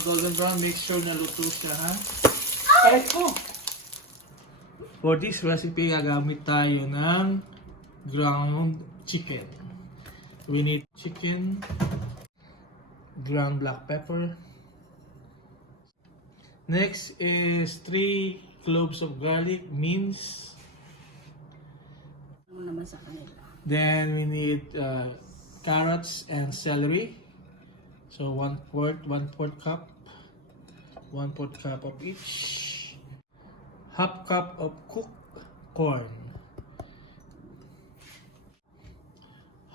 mag-golden brown, make sure na luto siya, ha? Aray ko! For this recipe, gagamit tayo ng ground chicken. We need chicken, ground black pepper. Next is 3 cloves of garlic, minced. Ano naman sa kanila? Then we need carrots and celery. So 1/4 cup. 1/4 cup of each. Half cup of cooked corn.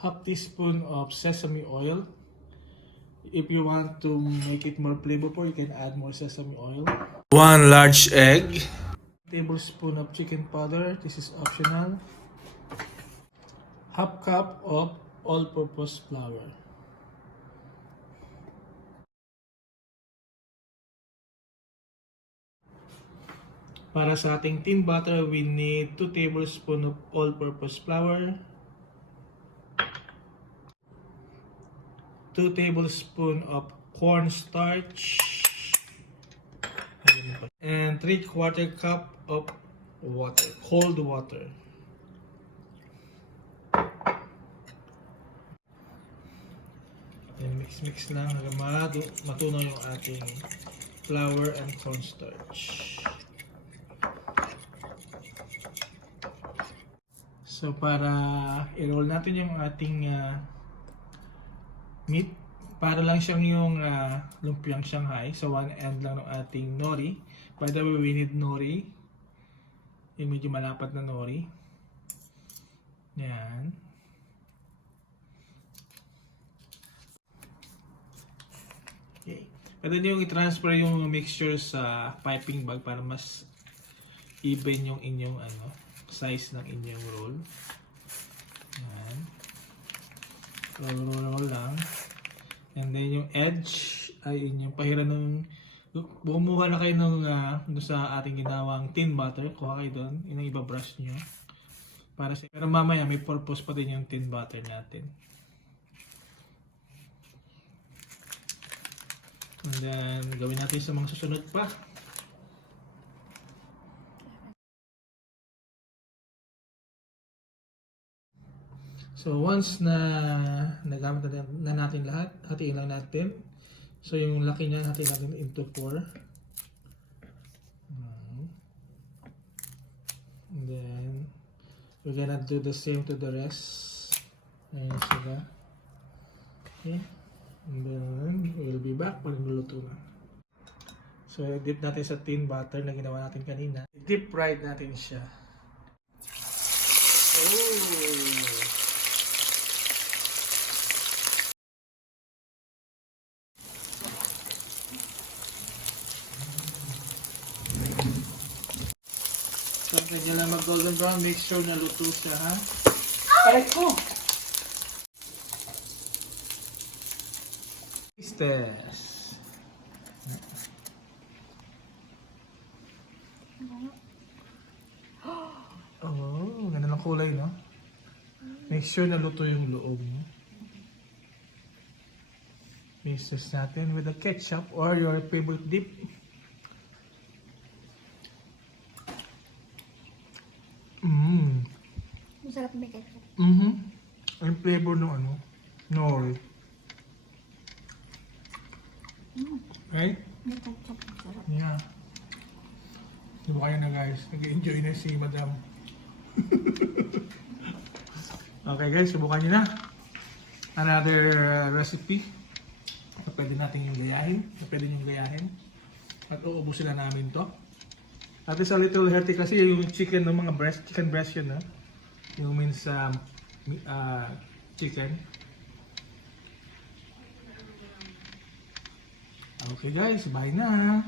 Half teaspoon of sesame oil. If you want to make it more flavorful, you can add more sesame oil. 1 large egg. Tablespoon of chicken powder. This is optional. Half cup of all-purpose flour. Para sa ating tin butter, we need 2 tablespoons of all-purpose flour, 2 tablespoons of cornstarch, and 3/4 cup of water, cold water. And mix lang hanggang matunaw yung ating flour and cornstarch. So para i-roll natin yung ating meat, para lang siyang yung lumpiang Shanghai. So one end lang ng ating nori. By the way, we need nori. Yung medyo malapad na nori. Yan. Okay. Pwede nyo i-transfer yung mixture sa piping bag para mas even yung inyong size ng inyong roll. Yan. Roll lang. And then yung edge ay inyong pahiran ng bumuha na kayo ng sa ating ginawang tin butter. Kuha kayo doon. Yun ang ibabrush nyo. Pero mamaya may purpose pa din yung tin butter natin. And then gawin natin sa mga susunod pa. So once na nagamit na natin lahat, hatiin lang natin. So yung laki niya, hatiin natin into 4. And then we're gonna do the same to the rest. Ayan sila. Okay. And then we'll be back pag niluluto na. So dip natin sa tin butter na ginawa natin kanina. Deep fried natin siya. Oh! So, kanya lang mag-golden brown, make sure na luto siya, ha? Aray ko! Test. Oh, ganda ng kulay, no? Make sure na luto yung loob, no? Mix this natin with the ketchup or your favorite dip. Masarap may ketchup. Ang flavor ng nori. Right? May ketchup. Masarap. Yeah. Diba kayo na guys? Nag-enjoy na si Madam. Okay guys, subukan nyo na. Another recipe na pwede natin yung gayahin. Na pwede nyo gayahin. At uubusin na namin to. At is a little healthy kasi yung chicken ng mga chicken breast yun, ha? Yung means chicken. Okay guys, bye na.